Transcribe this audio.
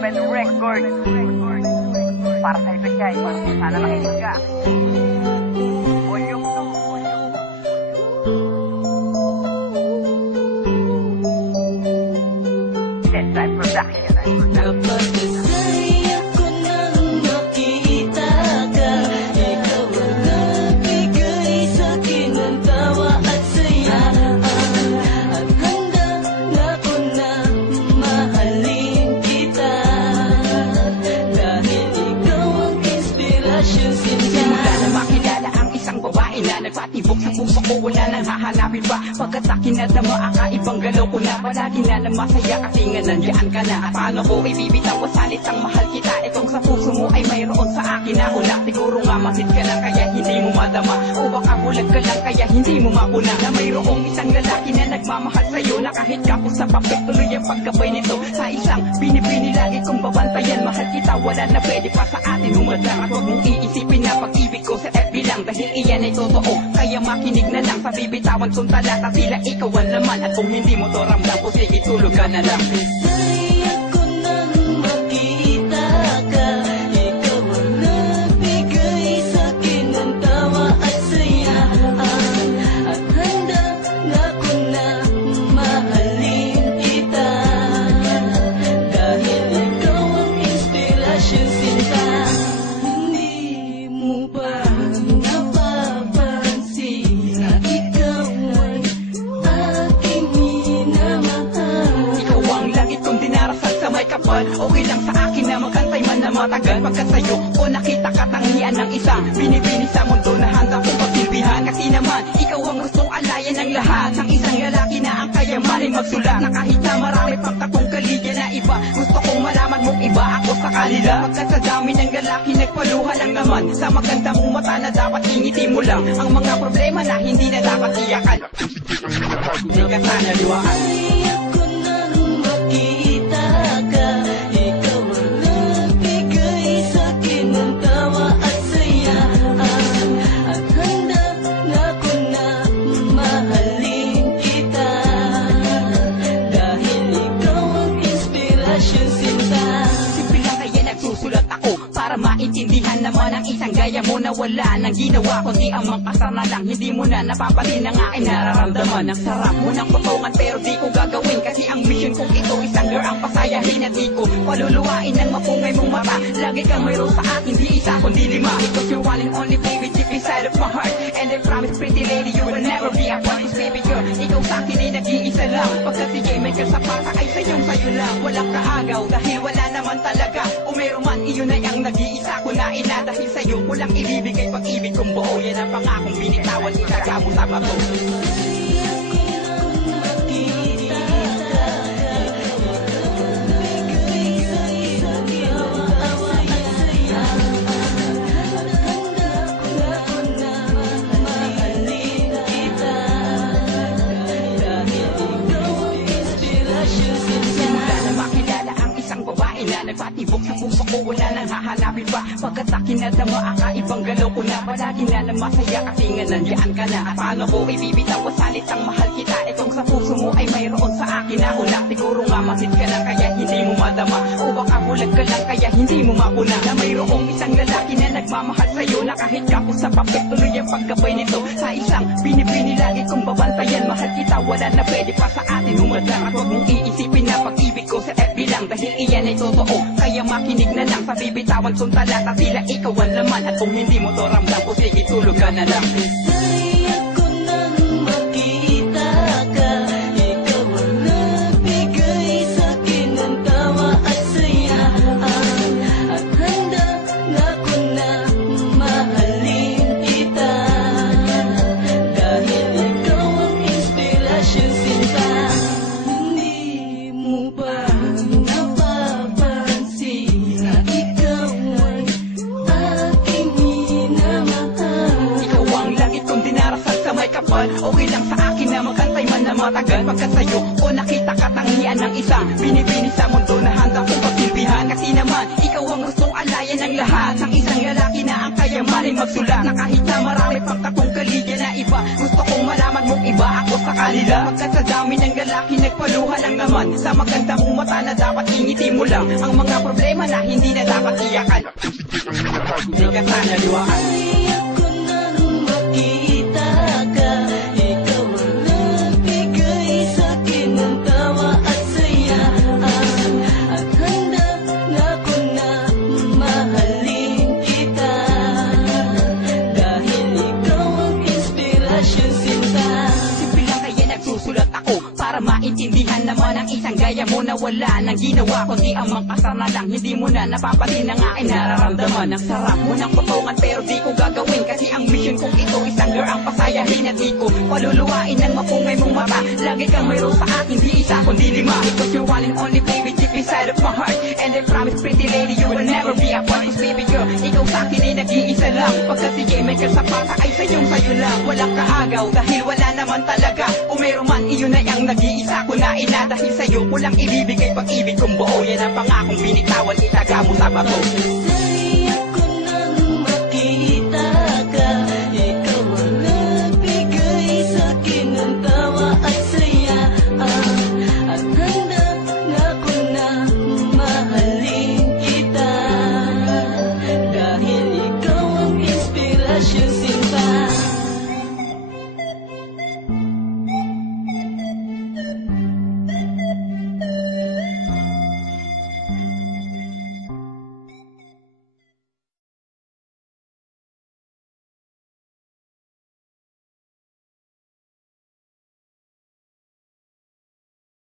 Heaven Records. Para sa Ibigay, sana makinig ka. Volume 2. Dead Time Production. Nagpatibok sa puso ko, wala nang hahanapin pa. Pagkat akin na dama, ibang galaw ko na. Palagi na lang masaya kasi nga nandiyan ka na. At paano ko ibibitaw ang salitang mahal kita? Itong sa puso mo ay mayroon sa akin na una. Siguro nga masid ka lang kaya hindi mo madama. O baka bulag ka lang kaya hindi mo mapuna. Na mayroong isang lalaki na nagmamahal sa'yo. Na kahit kapos sa papel, tuloy ang pagkabay nito. Sa isang binibini lagi kong babantayan. Mahal kita, wala na pwede pa sa atin humadlang. At huwag mong iisipin na pag-ibig ko sa FB lang. Dahil iyan ay totoo, kaya makinig na lang sa bibitawan kong talata. Sila ikaw ang laman at kung hindi mo to ramdam ko, sige tulog ka na lang. Okay lang sa akin na magkantay man na matagal. Pagkat sa'yo o nakita katangian ng isang binibini sa mundo na handa kong pagsilbihan. Kasi naman ikaw ang gustong alayan ng lahat. Ang isang lalaki na ang kayamaning magsulat. Na kahit na marami pang katungkaligan na iba, gusto kong malaman mong iba ako sa kanila. Pagkat sa dami ng lalaki nagpaluha lang naman. Sa maganda mong mata na dapat ingiti mo lang ang mga problema na hindi na dapat iyakan. Hindi ka sana liwaan. Maintindihan naman ang isang gaya mo na wala nang ginawa kundi ang mangkasar na lang. Hindi mo na napapatin ang aking nararamdaman. Ang sarap mo ng potongan pero di ko gagawin. Kasi ang mission kong ito isang girl ang pasayahin at di ko paluluwain ng mapungay mong mata. Lagi kang mayroon sa akin, di isa kundi lima. Because you're one and only baby deep inside of my heart. And I promise pretty lady you will never be apart. Baby girl, ikaw sa akin ay nag-iisa lang. Pagkat si J-Maker sa pasa ay sa'yo lang. Walang kaagaw dahil wala naman talaga. O meron man iyon ay ang nag-iisa ko na ina. Dahil sa'yo ko lang ibibigay pag-ibig kong buo. Yan ang pangakong binitawan, itagamo sa bato. Nagpatibok sa puso ko, wala nang hahanapin pa. Pagkat akin na dama, ibang galaw ko na. Palagi na lang masaya kasi nga nandiyan ka na. At paano ko ibibitaw ang salitang mahal kita? Itong sa puso mo ay mayroon sa akin na una. Siguro nga masid ka lang kaya hindi mo madama. O baka bulag ka lang kaya hindi mo mapuna. Na mayroong isang lalaki na nagmamahal sa'yo. Na kahit kapos sa papel, tuloy ang pagkabay nito. Sa isang binibini lagi kong babantayan. Mahal kita, wala na pwede pa sa atin humadlang. At huwag mong iisipin na pag-ibig ko sa FB lang. Dahil iyan ay totoo, kaya makinig na lang sa bibitawan kong talata. Sila ikaw ang laman at kung hindi mo to ramdam ko, sige tulog ka na lang. Okay lang sa akin na magkantay man na matagal. Pagkat sa'yo o nakita katangian ng isang binibini sa mundo na handa kong pagsilbihan. Kasi naman ikaw ang gustong alayan ng lahat. Ang isang lalaki na ang kayamaning magsulat. Na kahit na marami pang katungkaligan na iba, gusto kong malaman mong iba ako sa kanila. Pagkat sa dami ng lalaki lalaki nagpaluha lang naman sa maganda mong mata na dapat ingiti mo lang ang mga problema na hindi na dapat iyakan. Hindi ka sana liwakan. Ayoko nang makita ka, ikaw ang nagbigay sa'kin ng tawa at saya. At handa na ko na mahalin kita, dahil ikaw ang inspirasyon, sinta. Simple lang kaya nagsusulat ako para maintindihan naman ang isang gaya mo na wala nang ginawa kundi ang makasar na lang. Hindi mo na napapatin ang aking nararamdaman. Ang sarap mo ng potongan pero di ko gagawin kasi ang mission kong ito isang girl ang pasayahin at di ko paluluwain ng mapungay mong mata. Lagi kang mayroon sa akin, di isa kundi lima. Because you're one and only baby deep inside of my heart. And I promise pretty lady you will never be apart. Cause baby girl, ikaw sa akin ay nag-iisa lang. Pagkat sige may kasapata ay sayong sayo lang. Walang kaagaw dahil wala naman talaga. Kung mayroon man iyon ay ang nag-iisa ko na ina. Dahil sa'yo ko lang ibibigay pag-ibig kong buo. Yan ang pangakong binitawan, itaga mo sa bato.